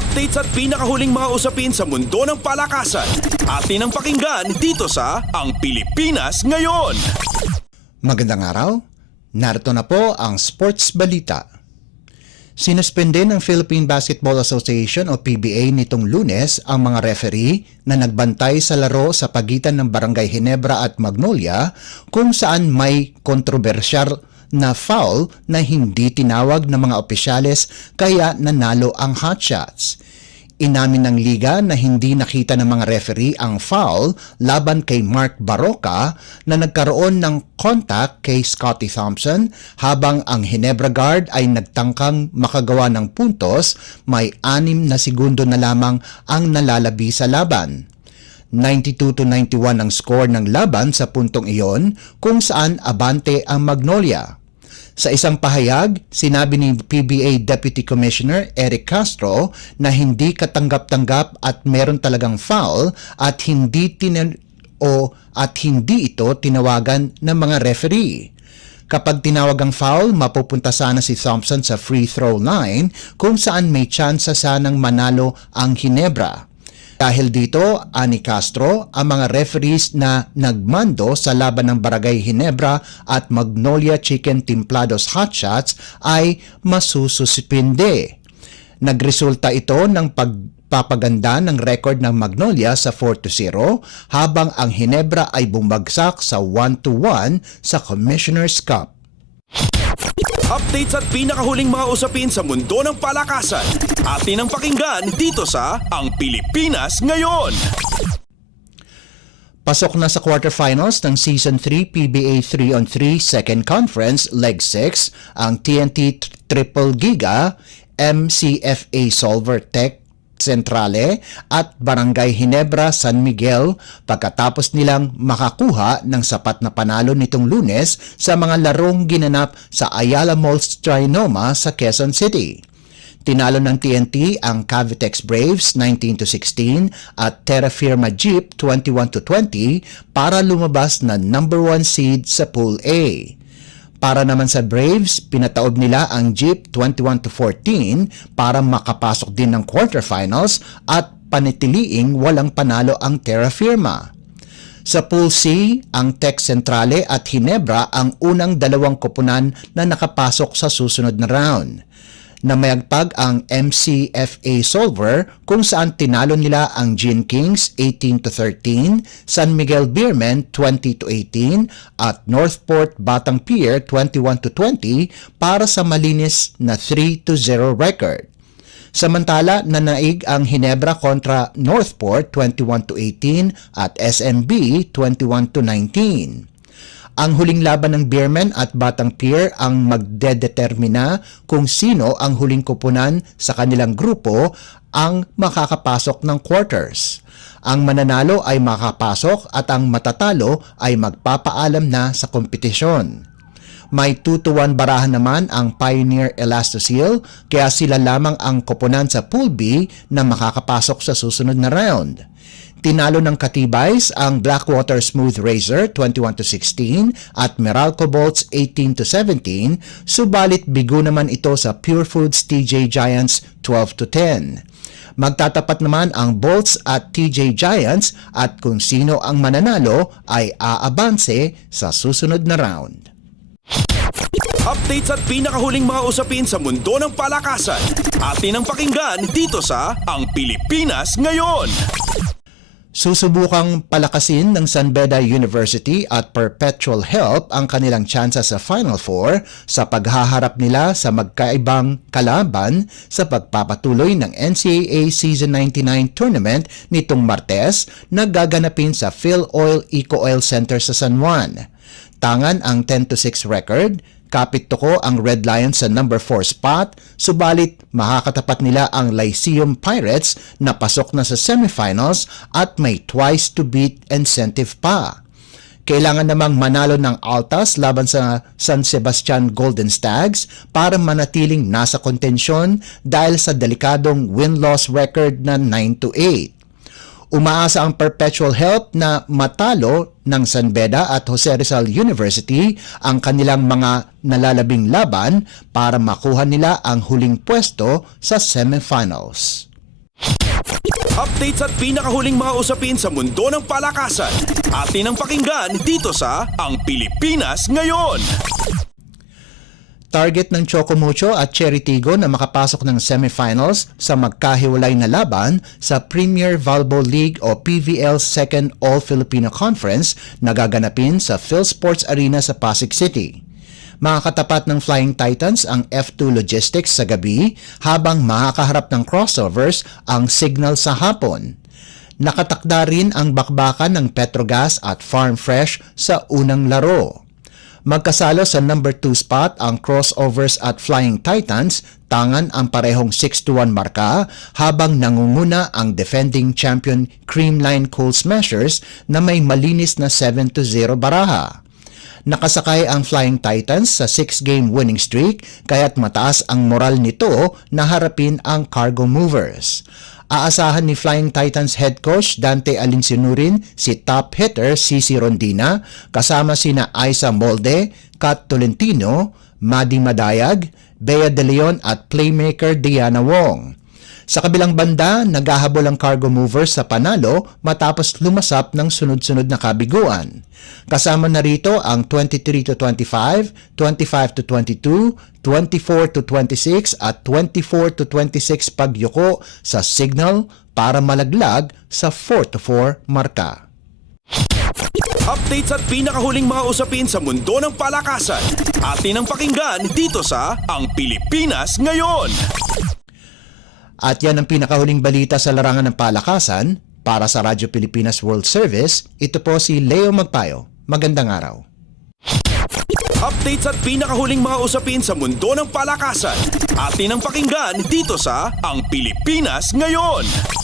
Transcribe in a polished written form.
Updates at pinakahuling mga usapin sa mundo ng palakasan. Atin ang pakinggan dito sa Ang Pilipinas Ngayon. Magandang araw. Narito na po ang Sports Balita. Sinuspende ng Philippine Basketball Association o PBA nitong Lunes ang mga referee na nagbantay sa laro sa pagitan ng Barangay Ginebra at Magnolia kung saan may kontrobersyal na foul na hindi tinawag ng mga opisyales kaya nanalo ang hotshots. Inamin ng liga na hindi nakita ng mga referee ang foul laban kay Mark Baroka na nagkaroon ng contact kay Scottie Thompson habang ang Ginebra guard ay nagtangkang makagawa ng puntos, may 6 na segundo na lamang ang nalalabi sa laban. 92-91 ang score ng laban sa puntong iyon kung saan abante ang Magnolia. Sa isang pahayag, sinabi ni PBA Deputy Commissioner Eric Castro na hindi katanggap-tanggap at meron talagang foul at hindi ito tinawagan ng mga referee. Kapag tinawag ang foul, mapupunta sana si Thompson sa free throw line kung saan may tsansa sanang manalo ang Ginebra. Dahil dito, ani Castro, ang mga referees na nagmando sa laban ng Barangay Ginebra at Magnolia Chicken Templados Hotshots ay masususpinde. Nagresulta ito ng pagpapaganda ng record ng Magnolia sa 4-0 habang ang Ginebra ay bumagsak sa 1-1 sa Commissioner's Cup. Updates at pinakahuling mga usapin sa mundo ng palakasan. Atin ang pakinggan dito sa Ang Pilipinas Ngayon. Pasok na sa quarterfinals ng Season 3 PBA 3-on-3 Second Conference Leg 6 ang TNT Triple Giga, MCFA Solver Tech Centrale at Barangay Ginebra San Miguel pagkatapos nilang makakuha ng sapat na panalo nitong Lunes sa mga larong ginanap sa Ayala Malls Trinoma sa Quezon City. Tinalo ng TNT ang Cavitex Braves 19-16 at Terra Firma Jeep 21-20 para lumabas na number 1 seed sa Pool A. Para naman sa Braves, pinataob nila ang Jeep 21-14 para makapasok din ng quarterfinals at panitiliing walang panalo ang Terra Firma. Sa Pool C, ang Tech Centrale at Ginebra ang unang dalawang koponan na nakapasok sa susunod na round. Namayagpag ang MCFA Solver kung saan tinalo nila ang Gin Kings 18-13, San Miguel Beermen 20-18 at Northport Batang Pier 21-20 para sa malinis na 3-0 record. Samantala, nanaig ang Ginebra kontra Northport 21-18 at SMB 21-19. Ang huling laban ng Beermen at Batang Pier ang magdedetermina kung sino ang huling koponan sa kanilang grupo ang makakapasok ng quarters. Ang mananalo ay makakapasok at ang matatalo ay magpapaalam na sa kompetisyon. May 2-1 barahan naman ang Pioneer Elastosil kaya sila lamang ang koponan sa Pool B na makakapasok sa susunod na round. Tinalo ng Katibays ang Blackwater Smooth Razor 21-16 at Meralco Bolts 18-17, subalit bigo naman ito sa Pure Foods TJ Giants 12-10. Magtatapat naman ang Bolts at TJ Giants at kung sino ang mananalo ay aabanse sa susunod na round. Updates at pinakahuling mga usapin sa mundo ng palakasan. Atin ang pakinggan dito sa Ang Pilipinas Ngayon. Susubukang palakasin ng San Beda University at Perpetual Help ang kanilang tsansa sa Final Four sa paghaharap nila sa magkaibang kalaban sa pagpapatuloy ng NCAA Season 99 Tournament nitong Martes na gaganapin sa Phil Oil Eco Oil Center sa San Juan. Tangan ang 10-6 record. Kapit toko ang Red Lions sa number 4 spot, subalit makakatapat nila ang Lyceum Pirates na pasok na sa semifinals at may twice to beat incentive pa. Kailangan namang manalo ng Altas laban sa San Sebastian Golden Stags para manatiling nasa kontensyon dahil sa delikadong win-loss record na 9-8. Umaasa ang Perpetual Help na matalo ng San Beda at Jose Rizal University ang kanilang mga nalalabing laban para makuha nila ang huling pwesto sa semifinals. Updates at pinakahuling mga usapin sa mundo ng palakasan. Atin ang pakinggan dito sa Ang Pilipinas Ngayon. Target ng Chocomucho at Cherry Tigo na makapasok ng semifinals sa magkahiwalay na laban sa Premier Volleyball League o PVL Second All-Filipino Conference na gaganapin sa PhilSports Arena sa Pasig City. Makakatapat ng Flying Titans ang F2 Logistics sa gabi habang makakaharap ng crossovers ang Signal sa hapon. Nakatakda rin ang bakbakan ng Petrogas at Farm Fresh sa unang laro. Magkasalo sa number 2 spot ang crossovers at Flying Titans, tangan ang parehong 6-1 marka habang nangunguna ang defending champion Creamline Coal Smashers na may malinis na 7-0 baraha. Nakasakay ang Flying Titans sa 6-game winning streak kaya't mataas ang moral nito na harapin ang Cargo Movers. Aasahan ni Flying Titans head coach Dante Alinsinurin si top hitter Cici Rondina kasama sina Aiza Molde, Kat Tolentino, Madi Madayag, Bea De Leon at playmaker Diana Wong. Sa kabilang banda, naghahabol ang Cargo Movers sa panalo matapos lumasap ng sunod-sunod na kabiguan. Kasama na rito ang 23-25, 25-22, 24-26 at 24-26 pagyuko sa Signal para malaglag sa 4-4 marka. Updates at pinakahuling mga usapin sa mundo ng palakasan. Atin ang pakinggan dito sa Ang Pilipinas Ngayon. At yan ang pinakahuling balita sa larangan ng palakasan. Para sa Radyo Pilipinas World Service, ito po si Leo Magpayo. Magandang araw. Updates at pinakahuling mga usapin sa mundo ng palakasan. Atin ang pakinggan dito sa Ang Pilipinas Ngayon.